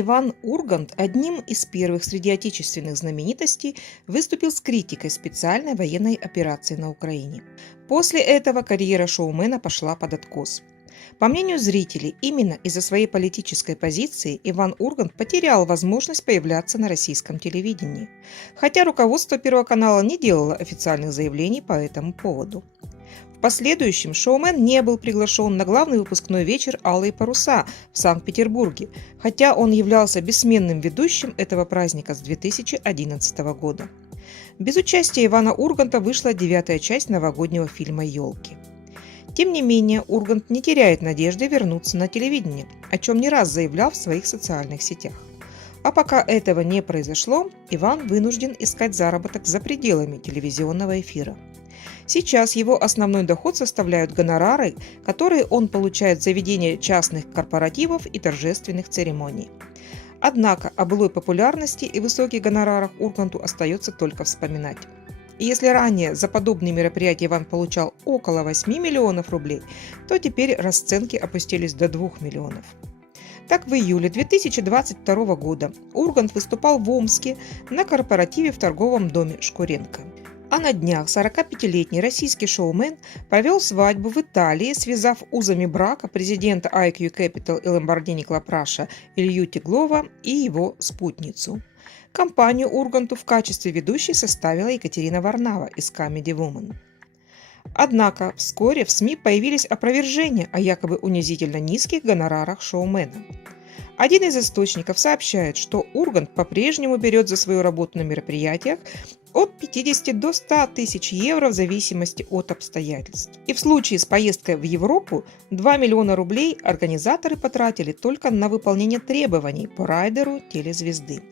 Иван Ургант одним из первых среди отечественных знаменитостей выступил с критикой специальной военной операции на Украине. После этого карьера шоумена пошла под откос. По мнению зрителей, именно из-за своей политической позиции Иван Ургант потерял возможность появляться на российском телевидении, хотя руководство Первого канала не делало официальных заявлений по этому поводу. В последующем шоумен не был приглашен на главный выпускной вечер «Алые паруса» в Санкт-Петербурге, хотя он являлся бессменным ведущим этого праздника с 2011 года. Без участия Ивана Урганта вышла 9-я часть новогоднего фильма «Елки». Тем не менее, Ургант не теряет надежды вернуться на телевидение, о чем не раз заявлял в своих социальных сетях. А пока этого не произошло, Иван вынужден искать заработок за пределами телевизионного эфира. Сейчас его основной доход составляют гонорары, которые он получает за ведение частных корпоративов и торжественных церемоний. Однако о былой популярности и высоких гонорарах Урганту остается только вспоминать. И если ранее за подобные мероприятия Иван получал около 8 миллионов рублей, то теперь расценки опустились до 2 миллионов. Так, в июле 2022 года Ургант выступал в Омске на корпоративе в торговом доме «Шкуренко». А на днях 45-летний российский шоумен провел свадьбу в Италии, связав узами брака президента IQ Capital и Lamborghini Club Russia Илью Теглова и его спутницу. Компанию Урганту в качестве ведущей составила Екатерина Варнава из Comedy Woman. Однако вскоре в СМИ появились опровержения о якобы унизительно низких гонорарах шоумена. Один из источников сообщает, что Ургант по-прежнему берет за свою работу на мероприятиях от 50 до 100 тысяч евро в зависимости от обстоятельств. И в случае с поездкой в Европу 2 миллиона рублей организаторы потратили только на выполнение требований по райдеру телезвезды.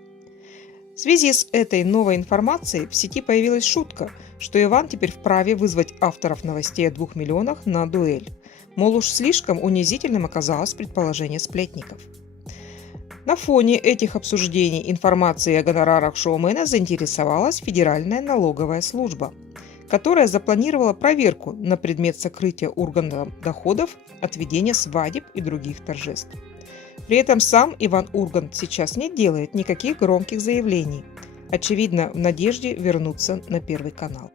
В связи с этой новой информацией в сети появилась шутка, что Иван теперь вправе вызвать авторов новостей о 2 миллионах на дуэль. Мол, уж слишком унизительным оказалось предположение сплетников. На фоне этих обсуждений информацией о гонорарах шоумена заинтересовалась Федеральная налоговая служба, которая запланировала проверку на предмет сокрытия Ургантом доходов от ведения свадеб и других торжеств. При этом сам Иван Ургант сейчас не делает никаких громких заявлений, очевидно, в надежде вернуться на Первый канал.